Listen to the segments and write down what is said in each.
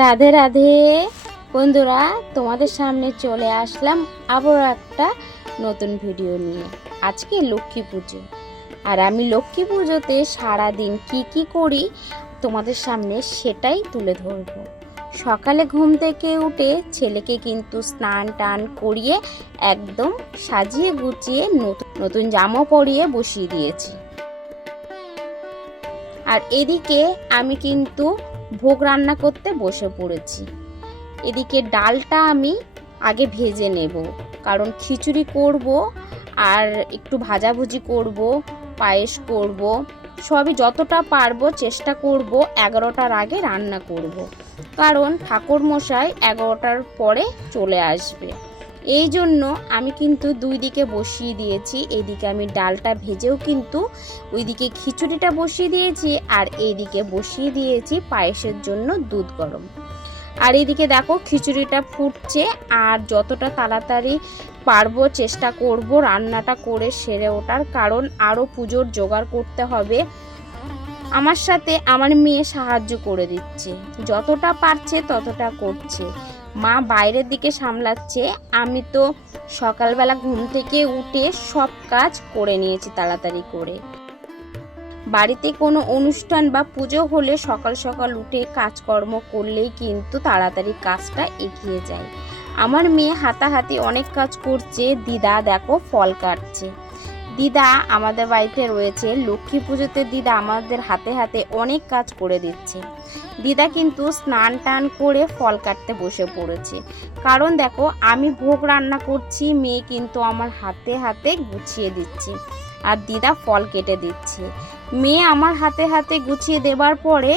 রাধে রাধে। বন্ধুরা, তোমাদের সামনে চলে আসলাম আবার একটা নতুন ভিডিও নিয়ে। আজকে লক্ষ্মী পুজো। আর আমি লক্ষ্মী পুজোতে সারাদিন কি কি করি তোমাদের সামনে সেটাই তুলে ধরবো। সকালে ঘুম থেকে উঠে ছেলেকে কিন্তু স্নান টান করিয়ে একদম সাজিয়ে গুছিয়ে নতুন নতুন জামা পরিয়ে বসিয়ে দিয়েছি। আর এদিকে আমি কিন্তু ভোগ রান্না করতে বসে পড়েছি এদিকে ডালটা আমি আগে ভেজে নেব, কারণ খিচুড়ি করব আর একটু ভাজাভুজি করব, পায়েস করব, সবই যতটা পারব চেষ্টা করব এগারোটার আগে রান্না করব। কারণ ঠাকুর মশাই এগারোটার পরে চলে আসবে এই জন্য আমি কিন্তু দুই দিকে বসিয়ে দিয়েছি। এইদিকে আমি ডালটা ভেজেও কিন্তু ওইদিকে খিচুড়িটা বসিয়ে দিয়েছি আর এইদিকে বসিয়ে দিয়েছি পায়েসের জন্য দুধ গরম। আর এইদিকে দেখো খিচুড়িটা ফুটছে আর যতটা তাড়াতাড়ি পারব চেষ্টা করব রান্নাটা করে সেরে ওঠার, কারণ আরও পুজোর জোগাড় করতে হবে। আমার সাথে আমার মেয়ে সাহায্য করে দিচ্ছে। যতটা পারছে ততটা করছে। মা বাইরের দিকে সামলাচ্ছে। আমি তো সকালবেলা ঘুম থেকে উঠে সব কাজ করে নিয়েছি তাড়াতাড়ি করে। বাড়িতে কোনো অনুষ্ঠান বা পুজো হলে সকাল সকাল উঠে কাজকর্ম করলেই কিন্তু তাড়াতাড়ি কাজটা এগিয়ে যায়। আমার মেয়ে হাতাহাতি অনেক কাজ করছে, দিদা দেখো ফল কাটছে। দিদা আমাদের বাড়িতে রয়েছে। লক্ষ্মী পুজোতে দিদা আমাদের হাতে হাতে অনেক কাজ করে দিচ্ছে। দিদা কিন্তু স্নান টান করে ফল কাটতে বসে পড়েছে। কারণ দেখো, আমি ভোগ রান্না করছি, মেয়ে কিন্তু আমার হাতে হাতে গুছিয়ে দিচ্ছে আর দিদা ফল কেটে দিচ্ছে। মেয়ে আমার হাতে হাতে গুছিয়ে দেবার পরে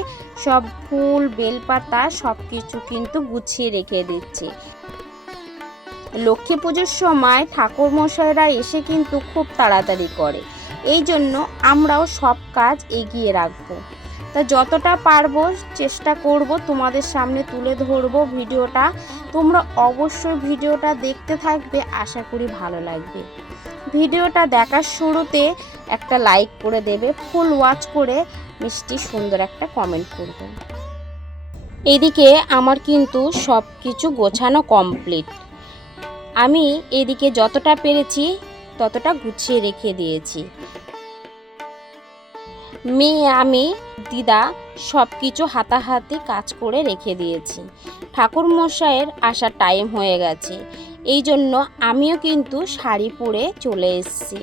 সব ফুল, বেলপাতা সব কিছু কিন্তু গুছিয়ে রেখে দিচ্ছে। লক্ষ্মী পুজোর সময় ঠাকুর মশাইরা এসে কিন্তু খুব তাড়াতাড়ি করে। এই জন্য আমরাও সব কাজ এগিয়ে রাখব। তা যতটা পারব চেষ্টা করব, তোমাদের সামনে তুলে ধরবো ভিডিওটা। তোমরা অবশ্যই ভিডিওটা দেখতে থাকবে, আশা করি ভালো লাগবে। ভিডিওটা দেখার শুরুতে একটা লাইক করে দেবে, ফুল ওয়াচ করে মিষ্টি সুন্দর একটা কমেন্ট করবে। এদিকে আমার কিন্তু সব কিছু গোছানো কমপ্লিট। আমি এদিকে যতটা পেরেছি, ততটা গুছিয়ে রেখে দিয়েছি। মেয়ে আমি, দিদা সব কিছু হাতাহাতি কাজ করে রেখে দিয়েছি। ঠাকুর মশাইয়ের আসার টাইম হয়ে গেছে। এই জন্য আমিও কিন্তু শাড়ি পরে চলে এসেছি।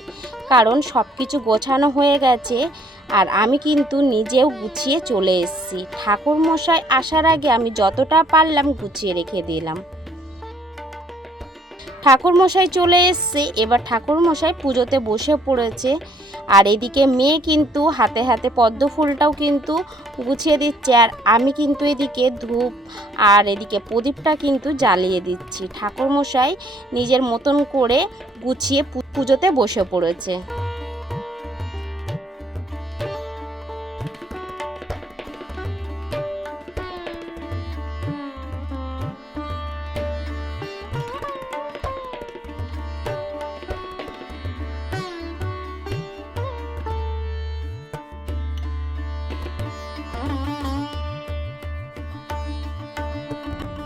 কারণ সব কিছু গোছানো হয়ে গেছে আর আমি কিন্তু নিজেও গুছিয়ে চলে এসেছি। ঠাকুর মশাই আসার আগে আমি যতটা পারলাম গুছিয়ে রেখে দিলাম। ঠাকুর মশাই চলে এসছে। এবার ঠাকুরমশাই পুজোতে বসে পড়েছে। আর এদিকে মেয়ে কিন্তু হাতে হাতে পদ্ম ফুলটাও কিন্তু গুছিয়ে দিচ্ছে। আর আমি কিন্তু এদিকে ধূপ আর এদিকে প্রদীপটা কিন্তু জ্বালিয়ে দিচ্ছি। ঠাকুরমশাই নিজের মতন করে গুছিয়ে পুজোতে বসে পড়েছে।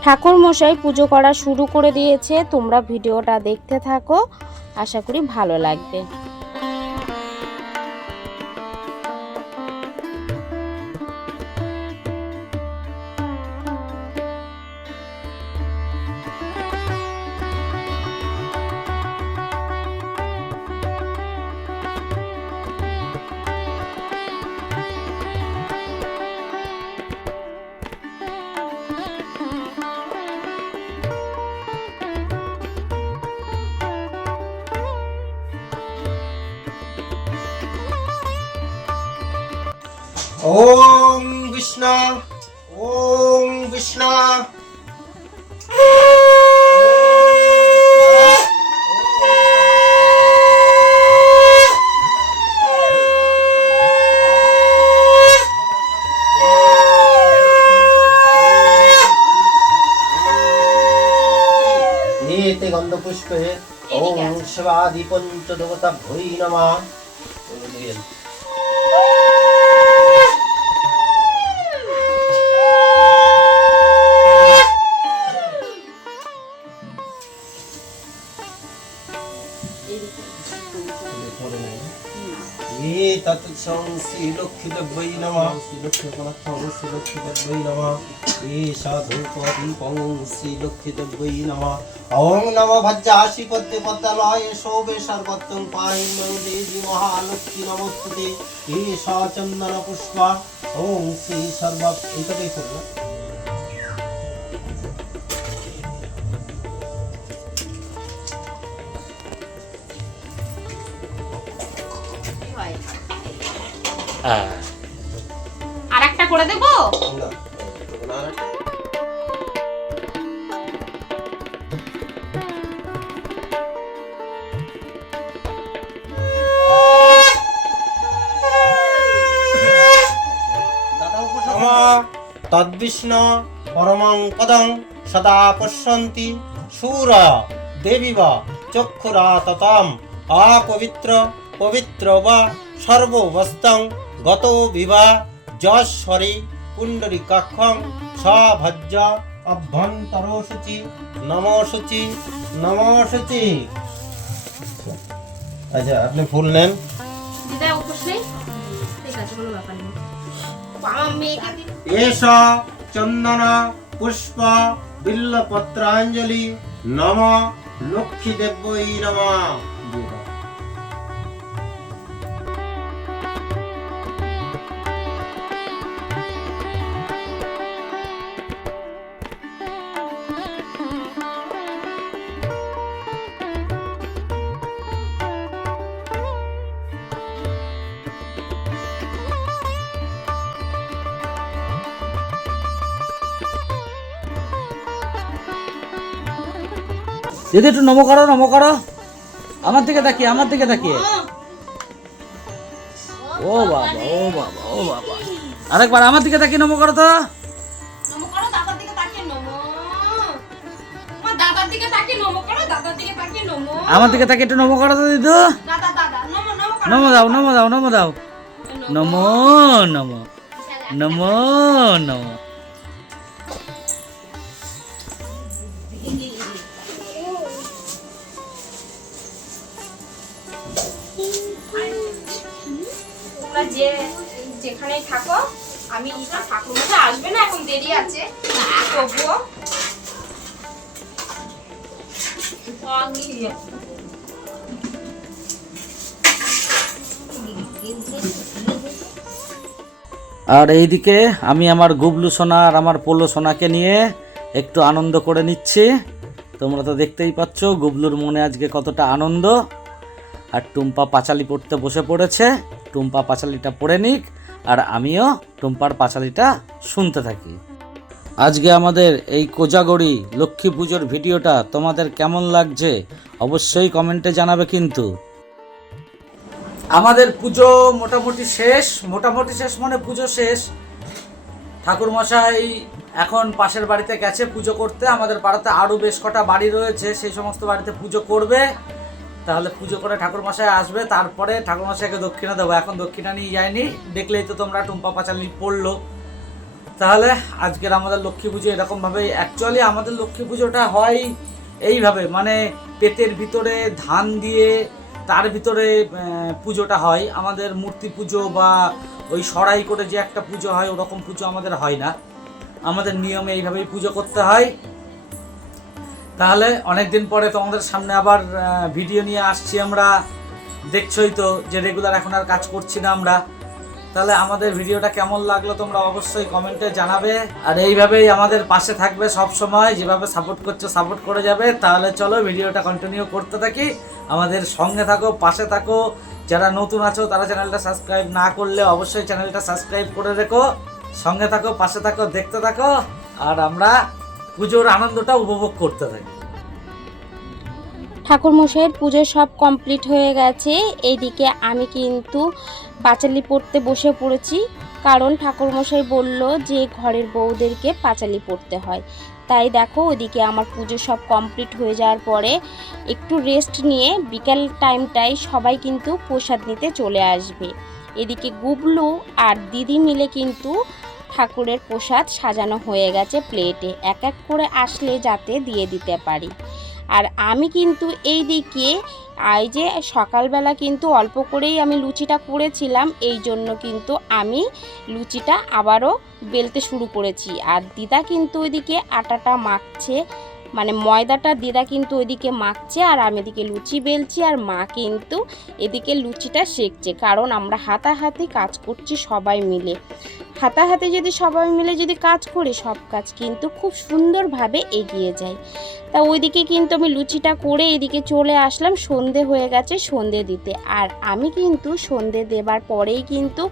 ঠাকুর মশাই পুজো করা শুরু করে দিয়েছে। তোমরা ভিডিওটা দেখতে থাকো। আশা করি ভালো লাগবে। ওম কৃষ্ণ ওম কৃষ্ণ। গন্ধপুষ্পে ওম শিবাদি পঞ্চদেবতা ভৈ নমঃ লক্ষ্মীদেব্যই নমা শ্রীলক্ষ্মীপরাক্ষম শ্রীলক্ষ্মীদেব্যই নমা এ সাধুপদীপং শ্রীলক্ষ্মীদেব্যই নমা ওং নম ভজ্জাসি পদ্মে পদ্মালয় শোভে সর্বত্রং পাহি দেবী মহালক্ষ্মী নমস্তুতে। এ সচন্দন পুষ্পা ওং শ্রী সর্ব এইটাই করলাম করলাম আর একটা করে দেবো? তদ্বিষ্ণু পরমং পদং সদা পশ্যন্তি সুর দেবীব চক্ষুরা ততাম অপবিত্র পবিত্র বা সর্ববস্তং। গত বিবা যশ্বরী কুণ্ডলী কক্ষং সভজ্য অভ্যন্তর শুচি নমশুচি নমশুচি আচ্ছা আপনি ফুল নেন। এষ চন্দন পুষ্প বিল্লপত্রাঞ্জলি নম লক্ষ্মী দেব্যই নম। দিদি একটু নমো করো নমো করো। আমার দিকে তাকিয়ে আমার দিকে তাকিয়ে। ও বাবা ও বাবা ও বাবা। আরেকবার আমার দিকে তাকিয়ে নমো করো তো। আমার দিকে তাকিয়ে একটু নমো করো তো দিদু। নমো দাও নমো দাও নমো দাও। নমো। নমো নমো নমো। যে যেখানে থাকো, আমি ঠাকুর মধ্যে আসবে না, এখন দেরি আছে। তবুও আর এইদিকে আমি আমার গুবলু সোনা আর আমার পোলো সোনাকে নিয়ে একটু আনন্দ করে নিচ্ছি। তোমরা তো দেখতেই পাচ্ছ, গুবলুর মনে আজকে কতটা আনন্দ। আর টুম্পা পাঁচালি পড়তে বসে পড়েছে। টুম্পা পাঁচালিটা পড়ে নিক আর আমিও টুম্পার পাঁচালিটা শুনতে থাকি। আজকে আমাদের এই কোজাগরি লক্ষ্মী পুজোর ভিডিওটা তোমাদের কেমন লাগছে অবশ্যই কমেন্টে জানাবে কিন্তু। আমাদের পুজো মোটামুটি শেষ মোটামুটি শেষ মানে পুজো শেষ। ঠাকুর মশাই এখন পাশের বাড়িতে গেছে পুজো করতে, আমাদের পাড়াতে আরও বেশ কটা বাড়ি রয়েছে, সেই সমস্ত বাড়িতে পুজো করবে। তাহলে পুজো করে ঠাকুর মশাই আসবে, তারপরে ঠাকুর মশাইকে দক্ষিণা দেবো। এখন দক্ষিণা নিয়ে যায়নি দেখলেই তো তোমরা টুম্পা পাঁচালি পড়ল। তাহলে আজকের আমাদের লক্ষ্মী পুজো এরকমভাবে অ্যাকচুয়ালি আমাদের লক্ষ্মী পুজোটা হয় এইভাবে মানে পেটের ভিতরে ধান দিয়ে তার ভিতরে পুজোটা হয়। আমাদের মূর্তি পুজো বা ওই সরাই করে যে একটা পুজো হয়, ওরকম পুজো আমাদের হয় না। আমাদের নিয়মে এইভাবেই পুজো করতে হয়। তাহলে অনেক দিন পরে তোমাদের সামনে আবার ভিডিও নিয়ে আসছি আমরা। দেখছোই তো যে রেগুলার এখন আর কাজ করছি না আমরা। তাহলে আমাদের ভিডিওটা কেমন লাগল তোমরা অবশ্যই কমেন্টে জানাবে। আর এইভাবেই আমাদের পাশে থাকবে সব সময়। যেভাবে সাপোর্ট করছ সাপোর্ট করে যাবে। তাহলে চলো ভিডিওটা কন্টিনিউ করতে থাকি। আমাদের সঙ্গে থাকো, পাশে থাকো। যারা নতুন আছো, তারা চ্যানেলটা সাবস্ক্রাইব না করলে অবশ্যই চ্যানেলটা সাবস্ক্রাইব করে রেখো। সঙ্গে থাকো, পাশে থাকো, দেখতে থাকো। আর আমরা পুজোর আনন্দটা উপভোগ করতে থাকি। ঠাকুরমশাইয়ের পুজো সব কমপ্লিট হয়ে গেছে। এইদিকে আমি কিন্তু পাঁচালি পড়তে বসে পড়েছি। কারণ ঠাকুরমশাই বলল যে ঘরের বউদেরকে পাঁচালি পড়তে হয়। তাই দেখো ওইদিকে আমার পুজো সব কমপ্লিট হয়ে যাওয়ার পরে একটু রেস্ট নিয়ে বিকাল টাইমটায় সবাই কিন্তু প্রসাদ নিতে চলে আসবে। এদিকে গুবলু আর দিদি মিলে কিন্তু ঠাকুরের প্রসাদ সাজানো হয়ে গেছে প্লেটে। এক এক করে আসলে যাতে দিয়ে দিতে পারি। আর আমি কিন্তু এই দিকে এই যে সকালবেলা কিন্তু অল্প করেই আমি লুচিটা করেছিলাম, এই জন্য কিন্তু আমি লুচিটা আবারও বেলতে শুরু করেছি। আর দিদা কিন্তু ওইদিকে আটাটা মাখছে মানে ময়দাটা দিদা কিন্তু ওইদিকে মাখছে আর আমি এদিকে লুচি বেলছি আর মা কিন্তু এদিকে লুচিটা সেঁকছে। কারণ আমরা হাতাহাতি কাজ করছি সবাই মিলে। হাতাহাতি যদি সবাই মিলে যদি কাজ করি, সব কাজ কিন্তু খুব সুন্দরভাবে এগিয়ে যায়। তা ওইদিকে কিন্তু আমি লুচিটা করে এদিকে চলে আসলাম, সন্ধে হয়ে গেছে সন্ধে দিতে। আর আমি কিন্তু সন্ধে দেবার পরেই কিন্তু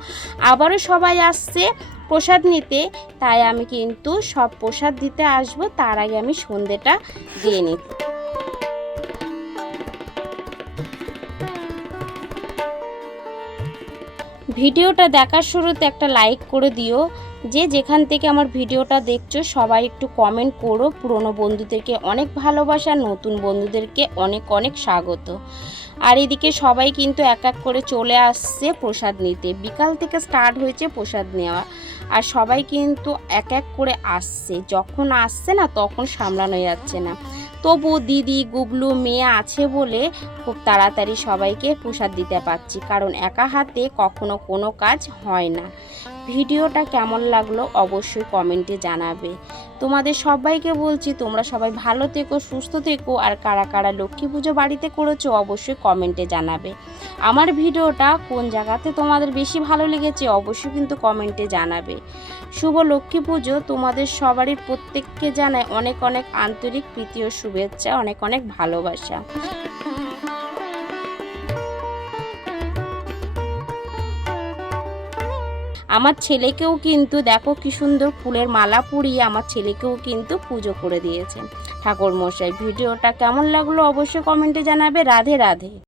আবারও সবাই আসছে প্রসাদ নিতে। তাই আমি কিন্তু সব প্রসাদ দিতে আসব, তার আগে আমি সন্ধেটা দিয়ে নিই ভিডিওটা দেখার শুরুতে একটা লাইক করে দিও। যে যেখান থেকে আমার ভিডিওটা দেখছ, সবাই একটু কমেন্ট করো। পুরনো বন্ধুদেরকে অনেক ভালোবাসা, নতুন বন্ধুদেরকে অনেক অনেক স্বাগত। আর এদিকে সবাই কিন্তু এক এক করে চলে আসছে প্রসাদ নিতে। বিকাল থেকে স্টার্ট হয়েছে প্রসাদ নেওয়া। আর সবাই কিন্তু এক এক করে আসছে। যখন আসছে না, তখন সামলানো যাচ্ছে না। তবু দিদি গুবলু মেয়ে আছে বলে খুব তাড়াতাড়ি সবাইকে প্রসাদ দিতে পারছি, কারণ একা হাতে কখনো কোনো কাজ হয় না। ভিডিওটা কেমন লাগল অবশ্যই কমেন্টে জানাবে। তোমাদের সবাইকে বলছি, তোমরা সবাই ভালো থেকো, সুস্থ থেকো, আর কারা কারা লক্ষ্মী পুজো বাড়িতে করেছ অবশ্যই কমেন্টে জানাবে। আমার ভিডিওটা কোন জায়গাতে তোমাদের বেশি ভালো লেগেছে অবশ্যই কিন্তু কমেন্টে জানাবে। শুভ লক্ষ্মী পুজো, তোমাদের সবারই প্রত্যেককে জানায় অনেক অনেক আন্তরিক প্রীতি ও শুভেচ্ছা, অনেক অনেক ভালোবাসা। আমার ছেলেকেও কিন্তু দেখো কি সুন্দর ফুলের মালা পরিয়ে আমার ছেলেকেও কিন্তু পুজো করে দিয়েছে। ঠাকুর মশাই ভিডিওটা কেমন লাগল অবশ্যই কমেন্টে জানাবে। রাধে রাধে।